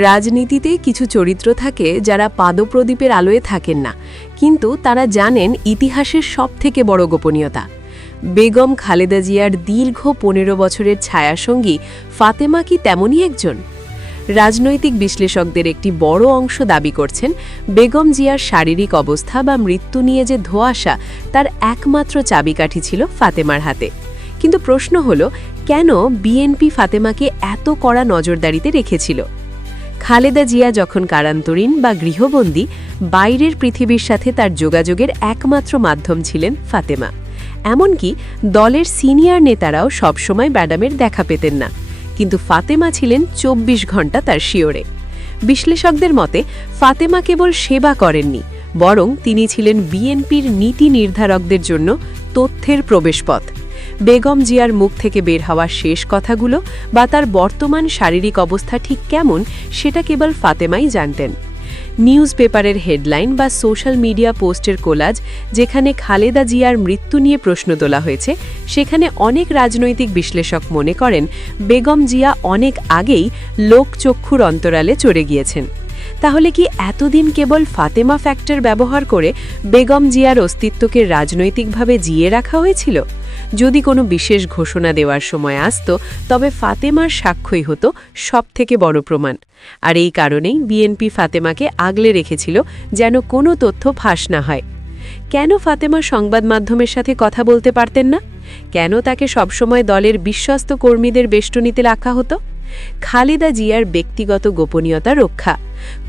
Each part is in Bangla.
রাজনীতিতে কিছু চরিত্র থাকে যারা পাদপ্রদীপের আলোয় থাকেন না, কিন্তু তারা জানেন ইতিহাসের সবথেকে বড় গোপনীয়তা। বেগম খালেদা জিয়ার দীর্ঘ ১৫ বছরের ছায়াসঙ্গী ফাতেমা কি তেমনই একজন? রাজনৈতিক বিশ্লেষকদের একটি বড় অংশ দাবি করছেন বেগম জিয়ার শারীরিক অবস্থা বা মৃত্যু নিয়ে যে ধোঁয়াশা, তার একমাত্র চাবিকাঠি ছিল ফাতেমার হাতে। কিন্তু প্রশ্ন হল, কেন বিএনপি ফাতেমাকে এত কড়া নজরদারিতে রেখেছিল? খালেদা জিয়া যখন কারান্তরীণ বা গৃহবন্দী, বাইরের পৃথিবীর সাথে তার যোগাযোগের একমাত্র মাধ্যম ছিলেন ফাতেমা। এমনকি দলের সিনিয়র নেতারাও সবসময় ম্যাডামের দেখা পেতেন না, কিন্তু ফাতেমা ছিলেন ২৪ ঘণ্টা তার শিওরে। বিশ্লেষকদের মতে ফাতেমা কেবল সেবা করেননি, বরং তিনি ছিলেন বিএনপির নীতি নির্ধারকদের জন্য তথ্যের প্রবেশপথ। বেগম জিয়ার মুখ থেকে বের হওয়া শেষ কথাগুলো বা তার বর্তমান শারীরিক অবস্থা ঠিক কেমন, সেটা কেবল ফাতেমাই জানতেন। নিউজ পেপারের হেডলাইন বা সোশ্যাল মিডিয়া পোস্টের কোলাজ যেখানে খালেদা জিয়ার মৃত্যু নিয়ে প্রশ্ন তোলা হয়েছে, সেখানে অনেক রাজনৈতিক বিশ্লেষক মনে করেন বেগম জিয়া অনেক আগেই লোকচক্ষুর অন্তরালে চড়ে গিয়েছেন। তাহলে কি এতদিন কেবল ফাতেমা ফ্যাক্টর ব্যবহার করে বেগম জিয়ার অস্তিত্বকে রাজনৈতিকভাবে জিয়ে রাখা হয়েছিল? যদি কোনো বিশেষ ঘোষণা দেওয়ার সময় আসত, তবে ফাতেমার সাক্ষ্যই হতো সবথেকে বড় প্রমাণ। আর এই কারণেই বিএনপি ফাতেমাকে আগলে রেখেছিল, যেন কোনো তথ্য ফাঁস না হয়। কেন ফাতেমা সংবাদ মাধ্যমের সাথে কথা বলতে পারতেন না? কেন তাকে সবসময় দলের বিশ্বস্ত কর্মীদের বেষ্টনীতে রাখা হতো? খালেদা জিয়ার ব্যক্তিগত গোপনীয়তা রক্ষা।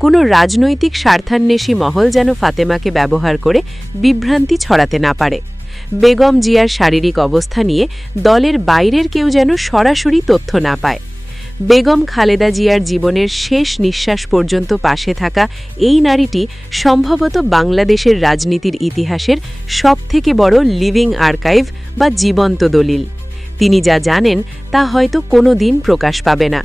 কোনো রাজনৈতিক স্বার্থান্বেষী মহল যেন ফাতেমাকে ব্যবহার করে বিভ্রান্তি ছড়াতে না পারে। বেগম জিয়ার শারীরিক অবস্থা নিয়ে দলের বাইরের কেউ যেন সরাসরি তথ্য না পায়। বেগম খালেদা জিয়ার জীবনের শেষ নিঃশ্বাস পর্যন্ত পাশে থাকা এই নারীটি সম্ভবত বাংলাদেশের রাজনীতির ইতিহাসের সবথেকে বড় লিভিং আর্কাইভ বা জীবন্ত দলিল। তিনি যা জানেন তা হয়তো কোনো দিন প্রকাশ পাবে না।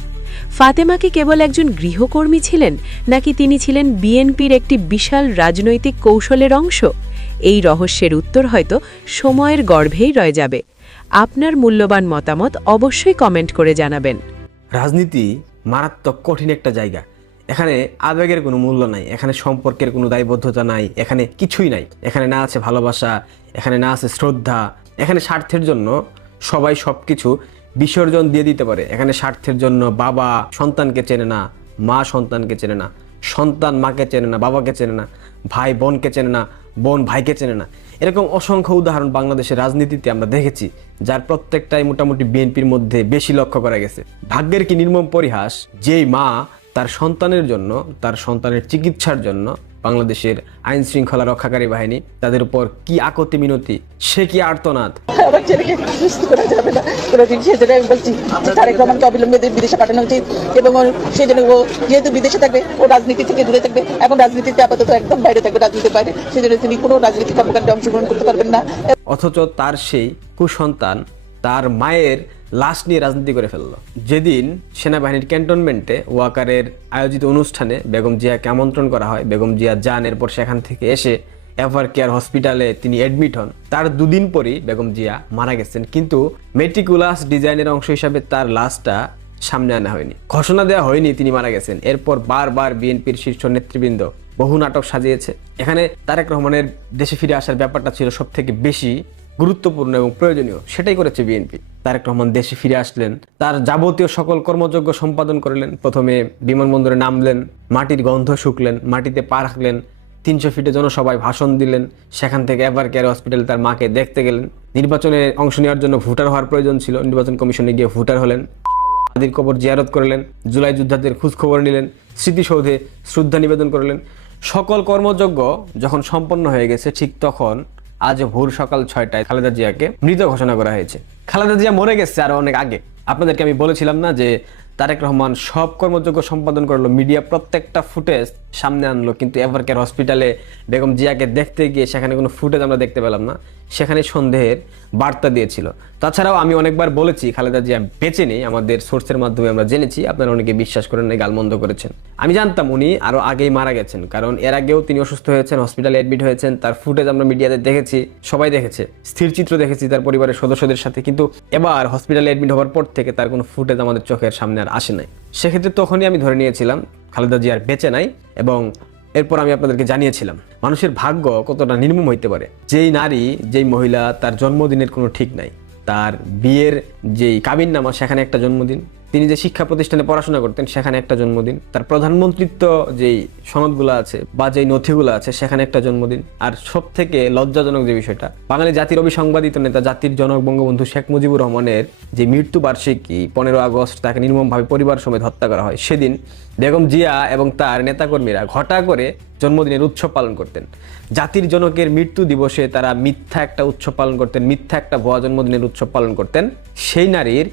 ফাতেমাকে কেবল একজন গৃহকর্মী ছিলেন, নাকি তিনি ছিলেন বিএনপির একটি বিশাল রাজনৈতিক কৌশলের অংশ? এই রহস্যের উত্তর হয়তো সময়ের গর্ভেই রয়ে যাবে। আপনার মূল্যবান মতামত অবশ্যই কমেন্ট করে জানাবেন। রাজনীতি মারাত্মক কঠিন একটা জায়গা। এখানে আবেগের কোনো মূল্য নাই, এখানে সম্পর্কের কোনো দায়বদ্ধতা নাই, এখানে কিছুই নাই। এখানে না আছে ভালোবাসা, এখানে না আছে শ্রদ্ধা। এখানে স্বার্থের জন্য সবাই সবকিছু বিসর্জন দিয়ে দিতে পারে। এখানে স্বার্থের জন্য বাবা সন্তানকে চেনে না, মা সন্তানকে চেনে না, সন্তান মাকে চেনে না, বাবাকে চেনে না, ভাই বোনকে চেনে না, বোন ভাইকে চেনে না। এরকম অসংখ্য উদাহরণ বাংলাদেশের রাজনীতিতে আমরা দেখেছি, যার প্রত্যেকটাই মোটামুটি বিএনপির মধ্যে বেশি লক্ষ্য করা গেছে। ভাগ্যের কি নির্মম পরিহাস, যেই মা তার সন্তানের জন্য, তার সন্তানের চিকিৎসার জন্য বাংলাদেশের আইন শৃঙ্খলা রক্ষাকারী বাহিনী তাদের উপর কি আকতি মিনতি, সে কি আর্তনাদ। আমার ছেলেকে সুস্থ করা যাবে না কোনোদিন, সেজন্য আমি বলছি তারেক রহমানকে অবিলম্বে বিদেশে পাঠানো উচিত, এবং সেই জন্য ও যেহেতু বিদেশে থাকবে, ও রাজনীতি থেকে দূরে থাকবে। এখন রাজনীতিতে আপাতত একদম বাইরে থাকবে, রাজনীতির বাইরে। সেজন্য তিনি কোনো রাজনীতি কর্মকাণ্ডে অংশগ্রহণ করতে পারবেন না। অথচ তার সেই কুসন্তান তার মায়ের লাশ নিয়ে রাজনীতি করে ফেলল। যেদিন সেনাবাহিনীর ক্যান্টনমেন্টে ওয়াকারের আয়োজিত অনুষ্ঠানে বেগম জিয়াকে আমন্ত্রণ করা হয়, বেগম জিয়া যান, এরপর সেখান থেকে এসে এভার কেয়ার হসপিটালে তিনি অ্যাডমিট হন। তার দুদিন পরই বেগম জিয়া মারা গেছেন, কিন্তু মেটিকুলাস ডিজাইনের অংশ হিসাবে তার লাশটা সামনে আনা হয়নি, ঘোষণা দেওয়া হয়নি তিনি মারা গেছেন। এরপর বারবার বিএনপির শীর্ষ নেতৃবৃন্দ বহু নাটক সাজিয়েছে। এখানে তারেক রহমানের দেশে ফিরে আসার ব্যাপারটা ছিল সব থেকে বেশি গুরুত্বপূর্ণ এবং প্রয়োজনীয়, সেটাই করেছে বিএনপি। তারেক রহমান দেশে ফিরে আসলেন, তার যাবতীয় সকল কর্মযজ্ঞ সম্পাদন করলেন। প্রথমে বিমানবন্দরে নামলেন, মাটির গন্ধ শুকলেন, মাটিতে পা রাখলেন, ৩০০ ফিটে জনসভায় ভাষণ দিলেন, সেখান থেকে এভার কেয়ার হসপিটালে তার মাকে দেখতে গেলেন। নির্বাচনে অংশ নেওয়ার জন্য ভোটার হওয়ার প্রয়োজন ছিল, নির্বাচন কমিশনে গিয়ে ভোটার হলেন। আদির কবর জিয়ারত করলেন, জুলাই যোদ্ধাদের খোঁজ খবর নিলেন, স্মৃতিসৌধে শ্রদ্ধা নিবেদন করলেন। সকল কর্মযজ্ঞ যখন সম্পন্ন হয়ে গেছে, ঠিক তখন আজ ভোর সকাল ৬টায় খালেদা জিয়াকে মৃত ঘোষণা করা হয়েছে। খালেদা জিয়া মরে গেছে আরো অনেক আগে। আপনাদেরকে আমি বলেছিলাম না যে তারেক রহমান সব কর্মযজ্ঞ সম্পাদন করলো, মিডিয়া প্রত্যেকটা ফুটেজ সামনে আনলো, কিন্তু এভার কেয়ার হসপিটালে বেগম জিয়াকে দেখতে গিয়ে সেখানে কোনো ফুটেজ আমরা দেখতে পেলাম না, সেখানে সন্দেহের বার্তা দিয়েছিল। তাছাড়াও আমি অনেকবার বলেছি খালেদা জিয়া বেঁচে নেই, আমাদের সোর্সের মাধ্যমে আমরা জেনেছি, আপনারা অনেকে বিশ্বাস করেন নাই, গালমন্দ করেছেন। আমি জানতাম উনি আরো আগেই মারা গেছেন, কারণ এর আগেও তিনি অসুস্থ হয়েছেন, হসপিটালে অ্যাডমিট হয়েছেন, তার ফুটেজ আমরা মিডিয়াতে দেখেছি, সবাই দেখেছে, স্থির চিত্র দেখেছি তার পরিবারের সদস্যদের সাথে। কিন্তু এবার হসপিটালে অ্যাডমিট হওয়ার পর থেকে তার কোনো ফুটেজ আমাদের চোখের সামনে আর আসে নাই। সেক্ষেত্রে তখনই আমি ধরে নিয়েছিলাম খালেদা জিয়া আর বেঁচে নাই, এবং এরপর আমি আপনাদেরকে জানিয়েছিলাম মানুষের ভাগ্য কতটা নির্মম হইতে পারে। যেই নারী, যেই মহিলা, তার জন্মদিনের কোনো ঠিক নাই, তার বিয়ের যেই কাবিননামা সেখানে একটা জন্মদিন, তিনি যে শিক্ষা প্রতিষ্ঠানে পড়াশোনা করতেন সেখানে একটা জন্মদিন, তার প্রধানমন্ত্রিত্ব যেই সনদগুলো আছে বা যেই নথিগুলো আছে সেখানে একটা জন্মদিন, আর সব থেকে লজ্জাজনক যে বিষয়টা, বাঙালি জাতির অবিসংবাদিত নেতা, জাতির জনক বঙ্গবন্ধু শেখ মুজিবুর রহমানের যে মৃত্যুবার্ষিকী 15 আগস্ট তাকে নির্মমভাবে পরিবার সমেত হত্যা করা হয়, সেদিন বেগম জিয়া এবং তার নেতাকর্মীরা ঘটা করে জন্মদিনের উৎসব পালন করতেন। জাতির জনকের মৃত্যু দিবসে তারা মিথ্যা একটা উৎসব পালন করতেন, মিথ্যা একটা ভুয়া জন্মদিনের উৎসব পালন করতেন। সেই নারীর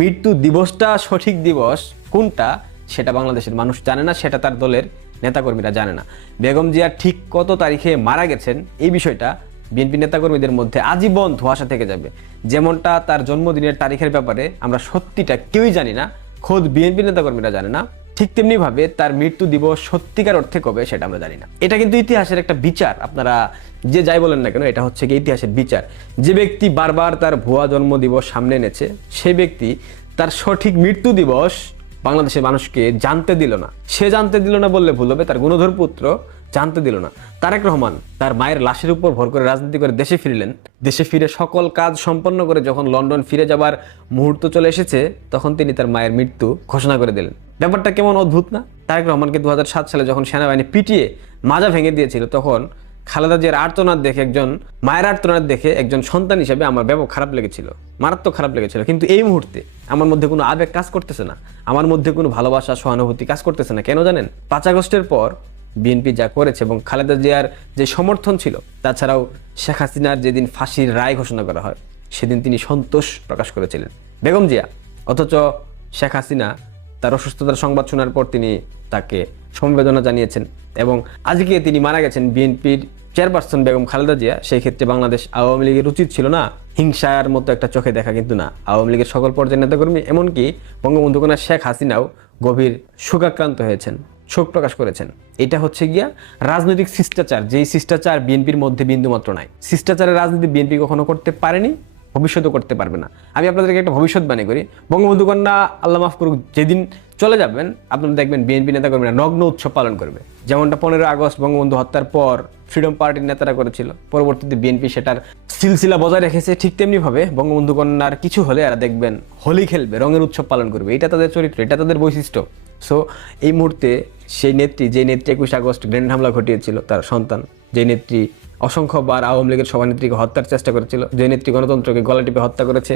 মৃত্যু দিবসটা সঠিক দিবস কোনটা সেটা বাংলাদেশের মানুষ জানে না, সেটা তার দলের নেতাকর্মীরা জানে না। বেগম জিয়া ঠিক কত তারিখে মারা গেছেন এই বিষয়টা বিএনপি নেতাকর্মীদের মধ্যে আজীবন ধোঁয়াশা থেকে যাবে। যেমনটা তার জন্মদিনের তারিখের ব্যাপারে আমরা সত্যিটা কেউই জানি না, খোদ বিএনপি নেতাকর্মীরা জানে না, ঠিক তেমনিভাবে তার মৃত্যু দিবস সত্যিকার অর্থে কবে সেটা আমরা জানি না। এটা কিন্তু ইতিহাসের একটা বিচার, আপনারা যে যাই বলেন না কেন, এটা হচ্ছে কি ইতিহাসের বিচার। যে ব্যক্তি বারবার তার ভুয়া জন্ম দিবস সামনে এনেছে, সেই ব্যক্তি তার সঠিক মৃত্যু দিবস বাংলাদেশের মানুষকে জানতে দিল না। সে জানতে দিল না বললে ভুল হবে, তার গুণধর পুত্র জানতে দিল না। তারেক রহমান তার মায়ের লাশের উপর ভর করে রাজনীতি করে দেশে ফিরলেন। দেশে ফিরে সকল কাজ সম্পন্ন করে যখন লন্ডন ফিরে যাবার মুহূর্ত চলে এসেছে, তখন তিনি তার মায়ের মৃত্যু ঘোষণা করে দিলেন। ব্যাপারটা কেমন অদ্ভুত না? তারেক রহমানকে 2007 সালে যখন সেনাবাহিনী পিটিয়ে মাজা ভেঙে দিয়েছিল, তখন খালেদা জিয়ার আর্তনাদ দেখে, একজন মায়ের আর্তনাদ দেখে একজন সন্তান হিসেবে আমার ব্যাপক খারাপ লেগেছিল, মারাত্মক খারাপ লেগেছিল। কিন্তু এই মুহূর্তে আমার মধ্যে কোনো আবেগ কাজ করতেছে না, আমার মধ্যে কোনো ভালোবাসা, সহানুভূতি কাজ করতেছে না। কেন জানেন? 5 আগস্টের পর বিএনপি যা করেছে এবং খালেদা জিয়ার যে সমর্থন ছিল, তাছাড়াও শেখ হাসিনার যেদিন ফাঁসির রায় ঘোষণা করা হয় সেদিন তিনি সন্তোষ প্রকাশ করেছিলেন বেগম জিয়া। অথচ শেখ হাসিনা তার অসুস্থতার সংবাদ শোনার পর তিনি তাকে সমবেদনা জানিয়েছেন, এবং আজকে তিনি মারা গেছেন বিএনপির চেয়ারপারসন বেগম খালেদা জিয়া। সেই ক্ষেত্রে বাংলাদেশ আওয়ামী লীগের উচিত ছিল না হিংসার মতো একটা চোখে দেখা, কিন্তু না, আওয়ামী লীগের সকল পর্যায়ের নেতাকর্মী, এমনকি বঙ্গবন্ধু কন্যা শেখ হাসিনাও গভীর শোকাক্রান্ত হয়েছেন, শোক প্রকাশ করেছেন। এটা হচ্ছে গিয়া রাজনৈতিক শিষ্টাচার, যেই শিষ্টাচার বিএনপির মধ্যে বিন্দুমাত্র নাই। শিষ্টাচারের রাজনীতি বিএনপি কখনো করতে পারেনি, ভবিষ্যতেও করতে পারবে না। আমি আপনাদেরকে একটা ভবিষ্যৎবাণী করি, বঙ্গবন্ধু কন্যা আল্লাহ মাফ করুক যেদিন চলে যাবেন, আপনারা দেখবেন বিএনপি নেতাকর্মীরা নগ্ন উৎসব পালন করবে। যেমনটা 15 আগস্ট বঙ্গবন্ধু হত্যার পর ফ্রিডম পার্টির নেতারা করেছিল, পরবর্তীতে বিএনপি সেটার সিলসিলা বজায় রেখেছে। ঠিক তেমনিভাবে বঙ্গবন্ধু কন্যার কিছু হলে এরা দেখবেন হোলি খেলবে, রঙের উৎসব পালন করবে। এটা তাদের চরিত্র, এটা তাদের বৈশিষ্ট্য। সো এই মুহূর্তে সেই নেত্রী, যে নেত্রী 21 আগস্ট গ্রেনেড হামলা ঘটিয়েছিল, তার সন্তান, যে নেত্রী অসংখ্যবার আওয়ামী লীগের সভানেত্রীকে হত্যার চেষ্টা করেছিল, যে নেত্রী গণতন্ত্রকে গলা টিপে হত্যা করেছে,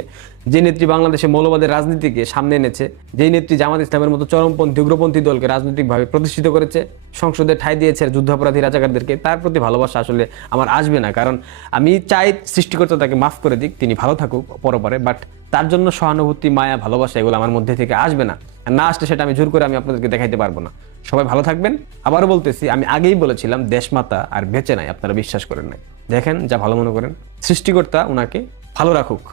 যে নেত্রী বাংলাদেশে মৌলবাদের রাজনীতিকে সামনে এনেছে, যেই নেত্রী জামাত ইসলামের মতো চরমপন্থী উগ্রপন্থী দলকে রাজনৈতিকভাবে প্রতিষ্ঠিত করেছে, সংসদে ঠাঁই দিয়েছে যুদ্ধাপরাধী রাজাকারদেরকে, তার প্রতি ভালোবাসা আসলে আমার আসবে না। কারণ আমি চাই সৃষ্টিকর্তা তাকে মাফ করে দিক, তিনি ভালো থাকুক পরপরে, বাট তার জন্য সহানুভূতি, মায়া, ভালোবাসা এগুলো আমার মধ্যে থেকে আসবে না। আর না আসলে সেটা আমি জোর করে আমি আপনাদেরকে দেখাইতে পারবো না। সবাই ভালো থাকবেন। আবারও বলতেছি, আমি আগেই বলেছিলাম দেশমাতা আর বেঁচে নাই, আপনারা বিশ্বাস করেন নাই। দেখেন, যা ভালো মনে করেন, সৃষ্টিকর্তা ওনাকে ভালো রাখুক।